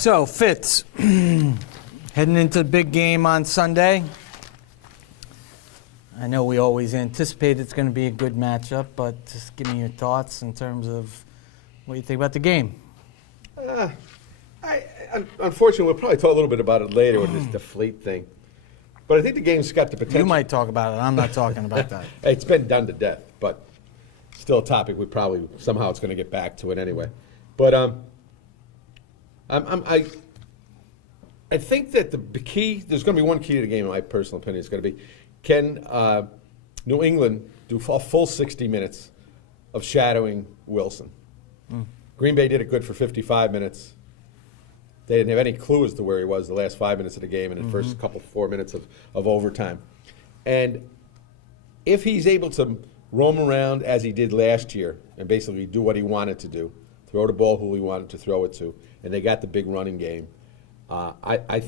So, Fitz, heading into the big game on Sunday. I know we always anticipate it's going to be a good matchup, but just give me your thoughts in terms of what you think about the game. Unfortunately, we'll probably talk a little bit about it later with this deflate thing. But I think the game's got the potential. You might talk about it. I'm not talking about that. It's been done to death, but still a topic we probably somehow it's going to get back to it anyway. But I think that the key, there's going to be one key to the game, in my personal opinion, is going to be, can New England do a full 60 minutes of shadowing Wilson? Green Bay did it good for 55 minutes. They didn't have any clue as to where he was the last 5 minutes of the game and the first 4 minutes of overtime. And if he's able to roam around as he did last year and basically do what he wanted to do, throw the ball who he wanted to throw it to, and they got the big running game, I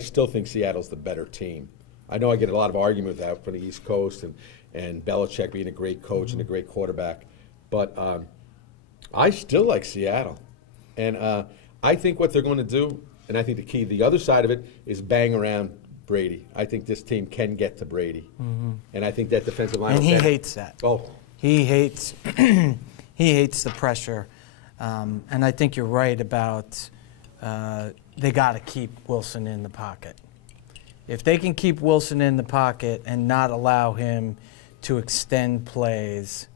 still think Seattle's the better team. I know I get a lot of argument with that from the East Coast and Belichick being a great coach and a great quarterback, but I still like Seattle. And I think what they're going to do, and I think the other side of it is bang around Brady. I think this team can get to Brady. And I think that defensive line. And he hates that. Oh. He hates he hates the pressure. And I think you're right about they got to keep Wilson in the pocket. If they can keep Wilson in the pocket and not allow him to extend plays,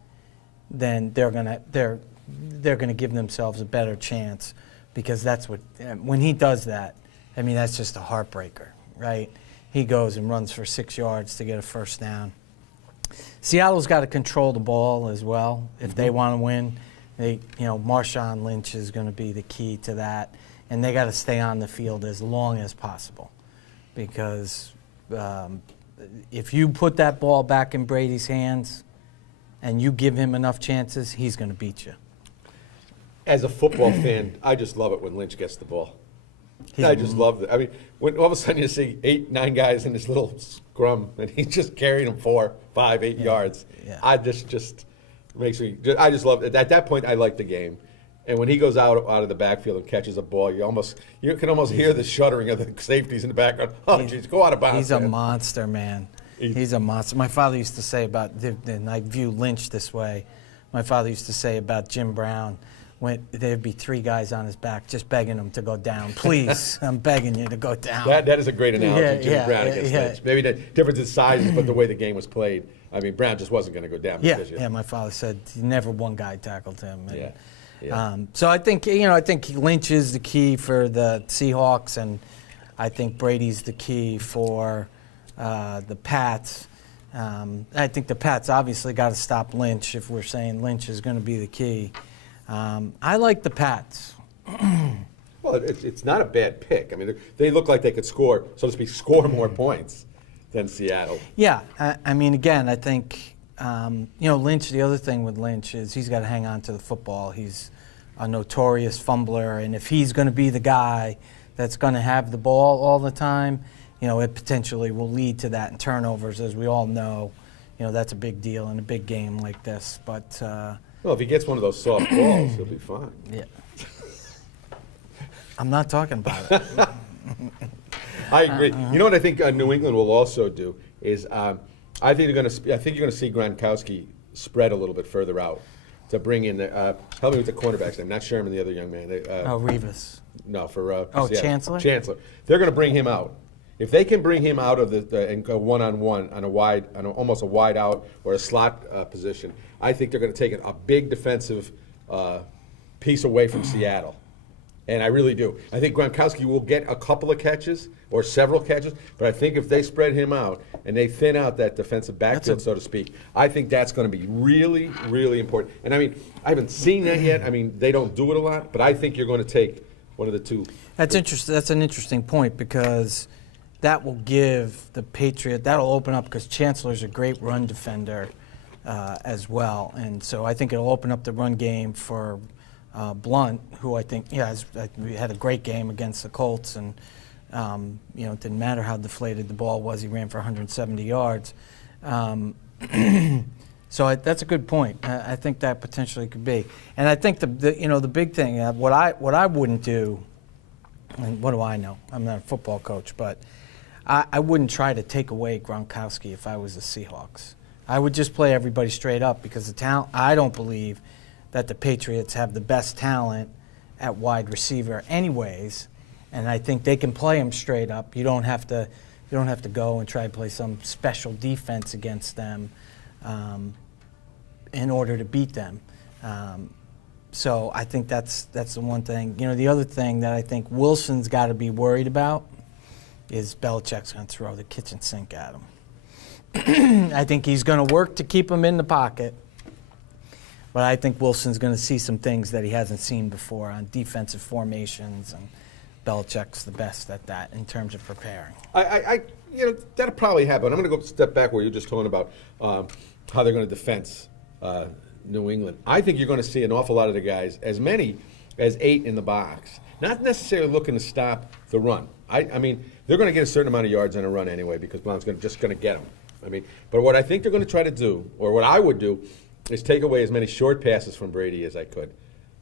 then they're gonna give themselves a better chance, because that's what, when he does that, I mean, that's just a heartbreaker, right? He goes and runs for 6 yards to get a first down. Seattle's got to control the ball as well if they want to win. Marshawn Lynch is going to be the key to that, and they got to stay on the field as long as possible, because if you put that ball back in Brady's hands and you give him enough chances, he's going to beat you. As a football fan, I just love it when Lynch gets the ball. I just love it. I mean, when all of a sudden you see 8, 9 guys in this little scrum, and he's just carrying them 4, 5, 8 yards. Yeah. I just makes me. I just love it. At that point, I like the game. And when he goes out of the backfield and catches a ball, you can almost hear the shuddering of the safeties in the background. Oh, jeez, go out of bounds. He's a monster, man. He's a monster. My father used to say about, and I view Lynch this way, my father used to say about Jim Brown, when there'd be 3 guys on his back just begging him to go down. Please, I'm begging you to go down. That is a great analogy, Jim Brown against Lynch. Maybe the difference in sizes, but the way the game was played. I mean, Brown just wasn't going to go down. Yeah, my father said never one guy tackled him. And, yeah. So I think Lynch is the key for the Seahawks, and I think Brady's the key for the Pats. I think the Pats obviously got to stop Lynch if we're saying Lynch is going to be the key. I like the Pats. Well, it's not a bad pick. I mean, they look like they could score, so to speak, more points than Seattle. Yeah, I mean, again, I think, Lynch, the other thing with Lynch is he's got to hang on to the football. He's a notorious fumbler, and if he's going to be the guy that's going to have the ball all the time, it potentially will lead to that in turnovers, as we all know. That's a big deal in a big game like this. But well, if he gets one of those soft balls, he'll be fine. Yeah. I'm not talking about it. I agree. You know what I think New England will also do is I think you're going to see Gronkowski spread a little bit further out to bring in help me with the cornerback's name, not Sherman, the other young man. Revis. No, for Chancellor. Chancellor. They're going to bring him out. If they can bring him out of and go one-on-one on almost a wide out or a slot position, I think they're going to take a big defensive piece away from Seattle. And I really do. I think Gronkowski will get a couple of catches or several catches, but I think if they spread him out and they thin out that defensive backfield, so to speak, I think that's going to be really, really important. And I mean, I haven't seen that yet. I mean, they don't do it a lot, but I think you're going to take one of the two. That's interesting. That's an interesting point, because that will give the Patriot, that'll open up, because Chancellor's a great run defender as well. And so I think it'll open up the run game for Blunt, who I think had a great game against the Colts, and it didn't matter how deflated the ball was. He ran for 170 yards. So that's a good point. I think that potentially could be. And I think the big thing, what I wouldn't do and what do I know? I'm not a football coach, but I wouldn't try to take away Gronkowski if I was the Seahawks. I would just play everybody straight up because the talent. I don't believe that the Patriots have the best talent at wide receiver, anyways, and I think they can play them straight up. You don't have to go and try to play some special defense against them in order to beat them. So I think that's the one thing. The other thing that I think Wilson's got to be worried about is Belichick's going to throw the kitchen sink at him. I think he's going to work to keep him in the pocket, but I think Wilson's going to see some things that he hasn't seen before on defensive formations, and Belichick's the best at that in terms of preparing. That'll probably happen. I'm going to go step back where you're just talking about how they're going to defense New England. I think you're going to see an awful lot of the guys, as many as 8 in the box, not necessarily looking to stop the run. I mean, they're going to get a certain amount of yards on a run anyway because Brown's just going to get them. But what I think they're going to try to do, or what I would do, is take away as many short passes from Brady as I could.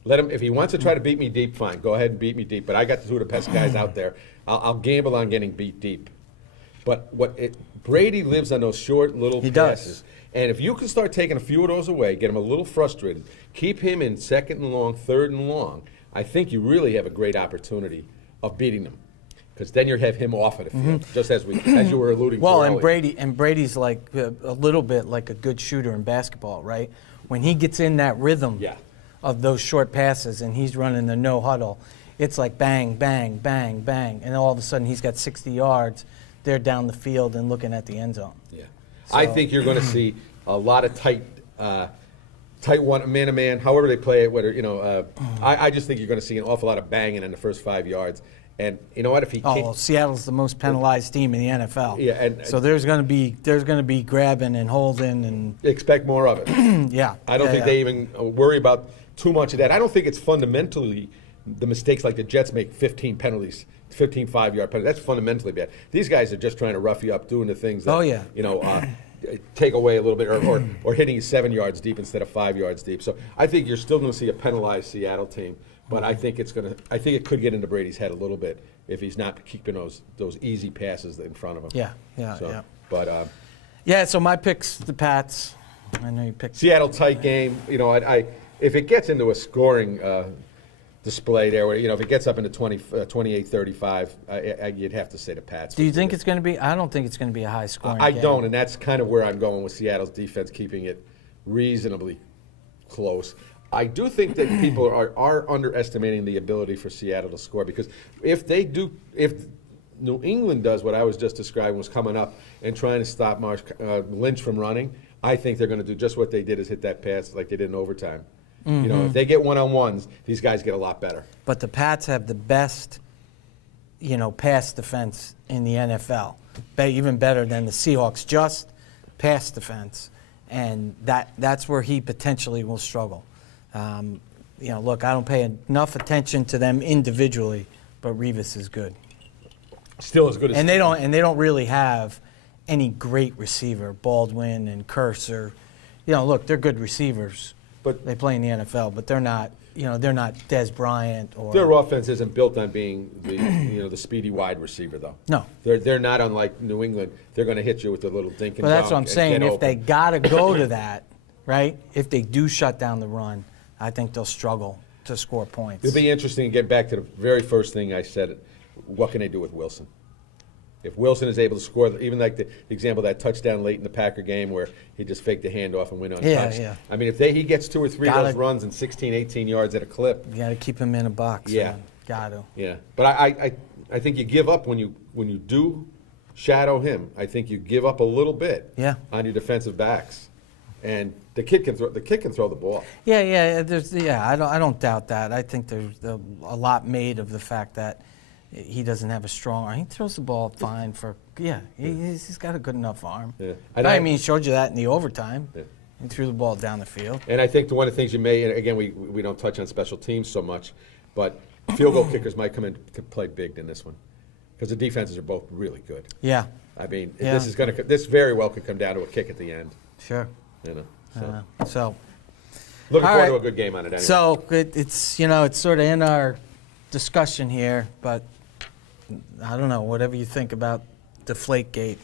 Let him, if he wants to try to beat me deep, fine, go ahead and beat me deep. But I got two of the best guys out there. I'll gamble on getting beat deep. But Brady lives on those short little passes. And if you can start taking a few of those away, get him a little frustrated, keep him in second and long, third and long, I think you really have a great opportunity of beating them. Because then you have him off of the field, just as you were alluding to earlier. And Brady's like a little bit like a good shooter in basketball, right? When he gets in that rhythm of those short passes and he's running the no huddle, it's like bang, bang, bang, bang, and all of a sudden he's got 60 yards. They're down the field and looking at the end zone. Yeah, so. I think you're going to see a lot of tight one, man-to-man, however they play it. Whether I just think you're going to see an awful lot of banging in the first 5 yards. And you know what? If he Seattle's the most penalized team in the NFL. Yeah, and so there's going to be grabbing and holding and expect more of it. Yeah, I don't think they even worry about too much of that. I don't think it's fundamentally the mistakes like the Jets make 15 penalties, 15 5-yard penalties. That's fundamentally bad. These guys are just trying to rough you up, doing the things that take away a little bit, or hitting you 7 yards deep instead of 5 yards deep. So I think you're still going to see a penalized Seattle team. But I think it could get into Brady's head a little bit if he's not keeping those easy passes in front of him. Yeah. But so my pick's the Pats. I know you picked Seattle tight game. If it gets into a scoring display there, where if it gets up into 28-35, you'd have to say the Pats. Do you think it's going to be? I don't think it's going to be a high scoring game. I don't, and that's kind of where I'm going with Seattle's defense, keeping it reasonably close. I do think that people are underestimating the ability for Seattle to score, because if New England does what I was just describing, was coming up and trying to stop Lynch from running, I think they're going to do just what they did, is hit that pass like they did in overtime. Mm-hmm. If they get one-on-ones, these guys get a lot better. But the Pats have the best, pass defense in the NFL, even better than the Seahawks, just pass defense, and that's where he potentially will struggle. Look, I don't pay enough attention to them individually, but Revis is good. Still as good as. And they don't really have any great receiver, Baldwin and Cursor. Look, they're good receivers, but they play in the NFL. But they're not Dez Bryant or. Their offense isn't built on being the speedy wide receiver, though. No, they're not unlike New England. They're going to hit you with a little dink and dunk. But that's what I'm saying. If they gotta go to that, right? If they do shut down the run, I think they'll struggle to score points. It'll be interesting to get back to the very first thing I said. What can they do with Wilson? If Wilson is able to score, even like the example of that touchdown late in the Packer game where he just faked the handoff and went untouched. Yeah. If he gets 2 or 3 of those runs and 16, 18 yards at a clip. You got to keep him in a box. Yeah. Man. Got to. Yeah. But I think you give up when you do shadow him. I think you give up a little bit on your defensive backs. And the kid can throw the ball. Yeah. I don't doubt that. I think there's a lot made of the fact that he doesn't have a strong arm. He throws the ball fine he's got a good enough arm. Yeah. He showed you that in the overtime. Yeah. He threw the ball down the field. And I think one of the things you may, and again, we don't touch on special teams so much, but field goal kickers might come in to play big in this one, because the defenses are both really good. Yeah. This very well could come down to a kick at the end. Sure. So looking forward to a good game on it anyway. So it's sort of in our discussion here, but I don't know, whatever you think about Deflategate,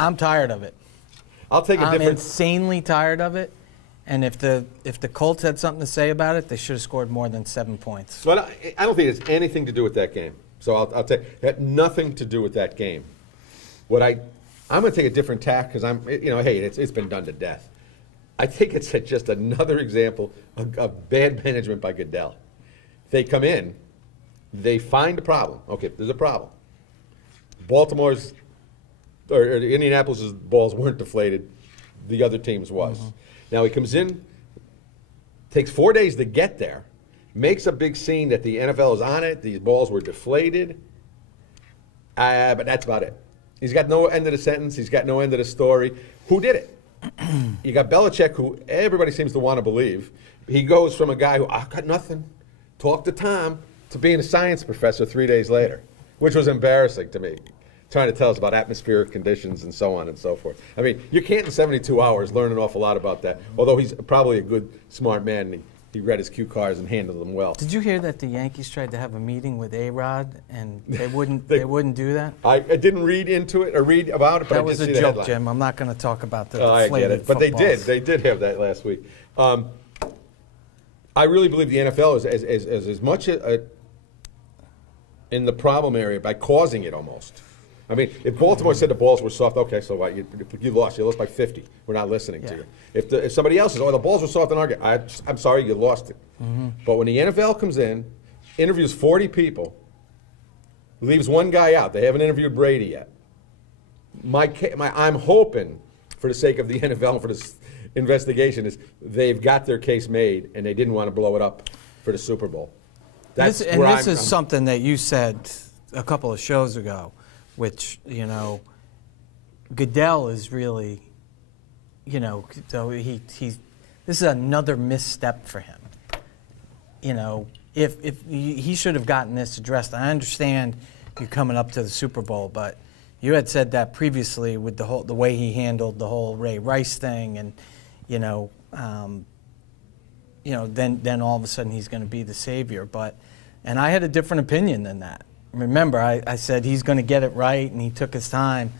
I'm tired of it. I'll take a I'm different. insanely tired of it. And if the Colts had something to say about it, they should have scored more than 7 points. So I don't think it has anything to do with that game. So I'll take it had nothing to do with that game. I'm going to take a different tack because hey, it's been done to death. I think it's just another example of bad management by Goodell. They come in, they find a problem. Okay, there's a problem. Indianapolis's balls weren't deflated. The other team's was. Mm-hmm. Now he comes in, takes 4 days to get there, makes a big scene that the NFL is on it. These balls were deflated. But that's about it. He's got no end of the sentence. He's got no end of the story. Who did it? You got Belichick, who everybody seems to want to believe. He goes from a guy who, I got nothing, talk to Tom, to being a science professor 3 days later, which was embarrassing to me, trying to tell us about atmospheric conditions and so on and so forth. I mean, you can't in 72 hours learn an awful lot about that, although he's probably a good, smart man, and he read his cue cards and handled them well. Did you hear that the Yankees tried to have a meeting with A-Rod and they wouldn't they wouldn't do that? I didn't read into it or read about it, but that I was did a see the joke, headline. Jim. I'm not going to talk about the I deflated get it. But footballs. they did have that last week. I really believe the NFL is as much in the problem area by causing it almost. I mean, if Baltimore said the balls were soft, okay, so what? You lost. You lost by 50. We're not listening to you. If somebody else says, the balls were soft and argued, I'm sorry, you lost it. Mm-hmm. But when the NFL comes in, interviews 40 people, leaves one guy out. They haven't interviewed Brady yet. I'm hoping, for the sake of the NFL and for this investigation, is they've got their case made and they didn't want to blow it up for the Super Bowl. This is something that you said a couple of shows ago, which, Goodell is really, so this is another misstep for him. If he should have gotten this addressed. I understand you coming up to the Super Bowl, but you had said that previously with the way he handled the whole Ray Rice thing, and then all of a sudden he's going to be the savior. And I had a different opinion than that. Remember, I said he's going to get it right, and he took his time.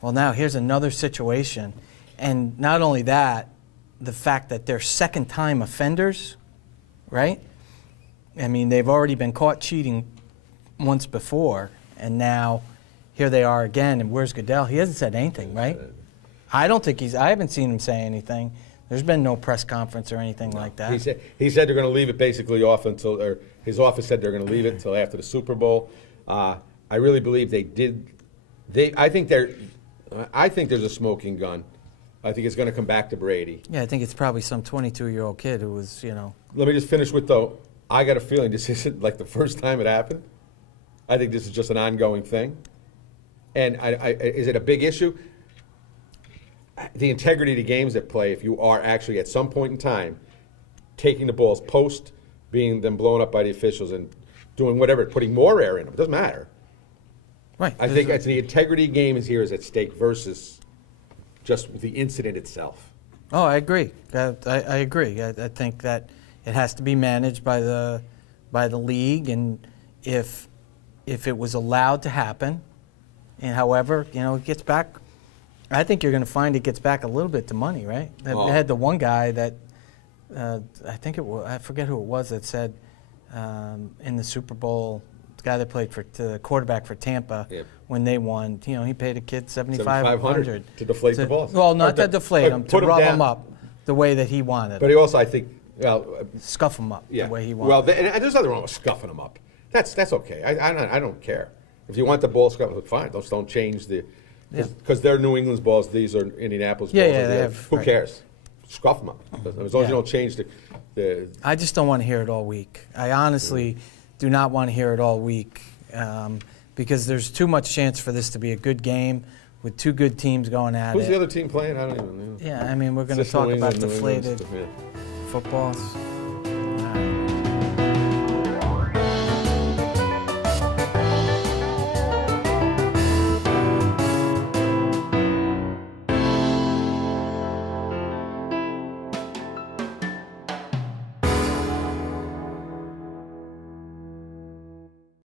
Well, now here's another situation. And not only that, the fact that they're second-time offenders, right? I mean, they've already been caught cheating once before, and now here they are again. And where's Goodell? He hasn't said anything, right? I haven't seen him say anything. There's been no press conference or anything like that. He said they're going to leave it basically off or his office said they're going to leave it until after the Super Bowl. I really believe they did. I think there's a smoking gun. I think it's going to come back to Brady. Yeah, I think it's probably some 22-year-old kid who was, Let me just finish with, though, I got a feeling this isn't like the first time it happened. I think this is just an ongoing thing. And is it a big issue? The integrity of the games at play, if you are actually at some point in time taking the balls post, being them blown up by the officials and doing whatever, putting more air in them, it doesn't matter. Right. I think the integrity game is at stake versus just the incident itself. Oh, I agree. I agree. I think that it has to be managed by the league, and if it was allowed to happen, and however, it gets back. I think you're going to find it gets back a little bit to money, right? They had the one guy that I forget who it was that said in the Super Bowl, the guy that played for the quarterback for Tampa when they won, he paid a kid $7,500 to deflate the balls. Well, not to deflate them, to rub them up the way that he wanted. But he also, I think, scuff them up the way he wanted. Well, and there's nothing wrong with scuffing them up. That's okay. I don't care. If you want the ball scuffed, fine. Don't change the. Because they're New England's balls, these are Indianapolis balls. Who cares? Scuff them up. As long as you don't change the. I just don't want to hear it all week. I honestly do not want to hear it all week because there's too much chance for this to be a good game with two good teams going at it. Who's the other team playing? I don't even know. Yeah, I mean, we're going to talk about deflated footballs.